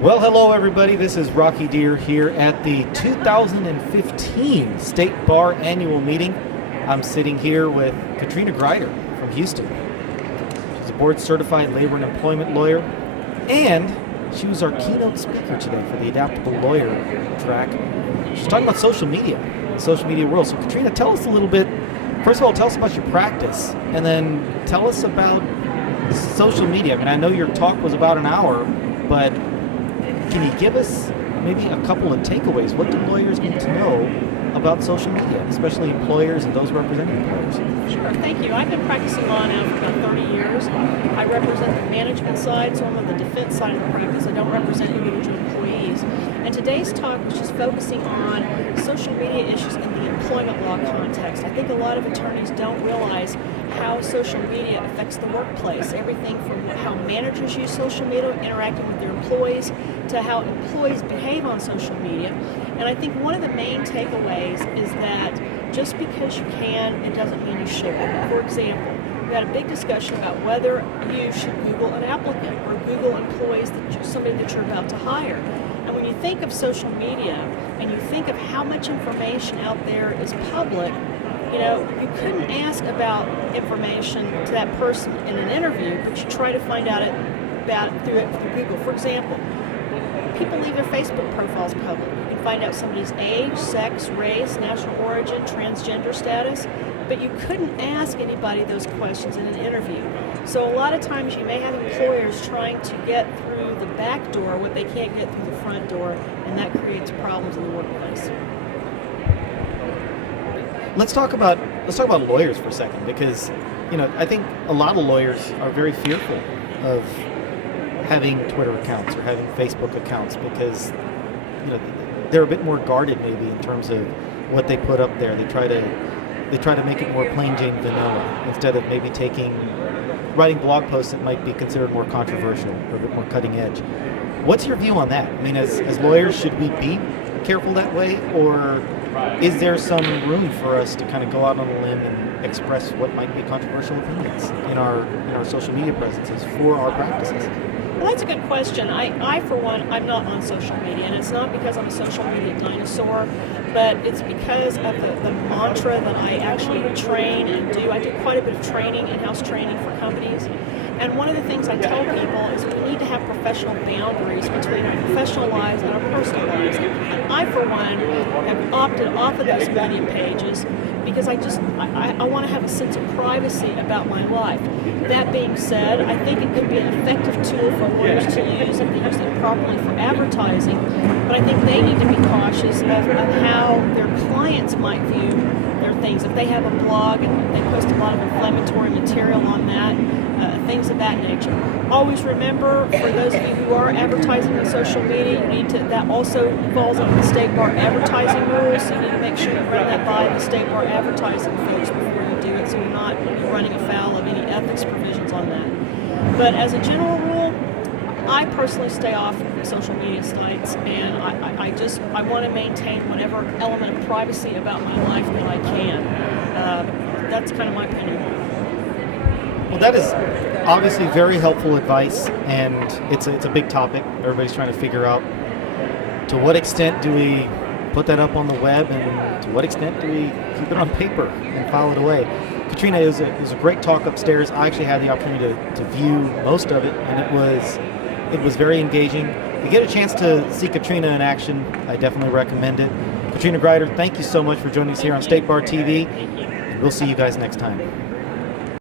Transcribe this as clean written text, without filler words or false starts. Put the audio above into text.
Well, hello everybody. This is Rocky Deer here at the 2015 State Bar Annual Meeting. I'm sitting here with Katrina Grider from Houston. She's a board-certified labor and employment lawyer, and she was our keynote speaker today for the Adaptable Lawyer track. She's talking about social media, the social media world. So Katrina, tell us a little bit. First of all, tell us about your practice, and then tell us about social media. I mean, I know your talk was about an hour, but can you give us maybe a couple of takeaways? What do lawyers need to know about social media, especially employers and those representing employers? Sure, thank you. I've been practicing law now for about 30 years. I represent the management side, so I'm on the defense side of the practice. I don't represent individual employees. And today's talk was just focusing on social media issues in the employment law context. I think a lot of attorneys don't realize how social media affects the workplace. Everything from how managers use social media, interacting with their employees, to how employees behave on social media. And I think one of the main takeaways is that just because you can, it doesn't mean you should. For example, we had a big discussion about whether you should Google an applicant or Google employees, somebody that you're about to hire. And when you think of social media and you think of how much information out there is public, you couldn't ask about information to that person in an interview, but you try to find out about it through Google. For example, people leave their Facebook profiles public. You can find out somebody's age, sex, race, national origin, transgender status, but you couldn't ask anybody those questions in an interview. So a lot of times you may have employers trying to get through the back door what they can't get through the front door, and that creates problems in the workplace. Let's talk about lawyers for a second, because I think a lot of lawyers are very fearful of having Twitter accounts or having Facebook accounts because they're a bit more guarded maybe in terms of what they put up there. They try to make it more plain Jane vanilla instead of maybe writing blog posts that might be considered more controversial or a bit more cutting edge. What's your view on that? I mean, as lawyers, should we be careful that way, or is there some room for us to kind of go out on a limb and express what might be controversial opinions in our social media presences for our practices? Well, that's a good question. I, for one, I'm not on social media, and it's not because I'm a social media dinosaur, but it's because of the mantra that I actually train and do. I do quite a bit of training, in-house training for companies. And one of the things I tell people is we need to have professional boundaries between our professional lives and our personal lives. And I, for one, have opted off of those media pages because I want to have a sense of privacy about my life. That being said, I think it could be an effective tool for lawyers to use if they use it properly for advertising, but I think they need to be cautious of how their clients might view their things. If they have a blog and they post a lot of inflammatory material on that, things of that nature. Always remember, for those of you who are advertising on social media, that also falls under the State Bar advertising rules, so you need to make sure you run that by the State Bar advertising folks before you do it, so you're not running afoul of any ethics provisions on that. But as a general rule, I personally stay off social media sites, and I want to maintain whatever element of privacy about my life that I can. That's kind of my opinion. Well, that is obviously very helpful advice, and it's a big topic. Everybody's trying to figure out to what extent do we put that up on the web, and to what extent do we keep it on paper and file it away. Katrina, it was a great talk upstairs. I actually had the opportunity to view most of it, and it was very engaging. If you get a chance to see Katrina in action, I definitely recommend it. Katrina Grider, thank you so much for joining us here on State Bar TV. And we'll see you guys next time.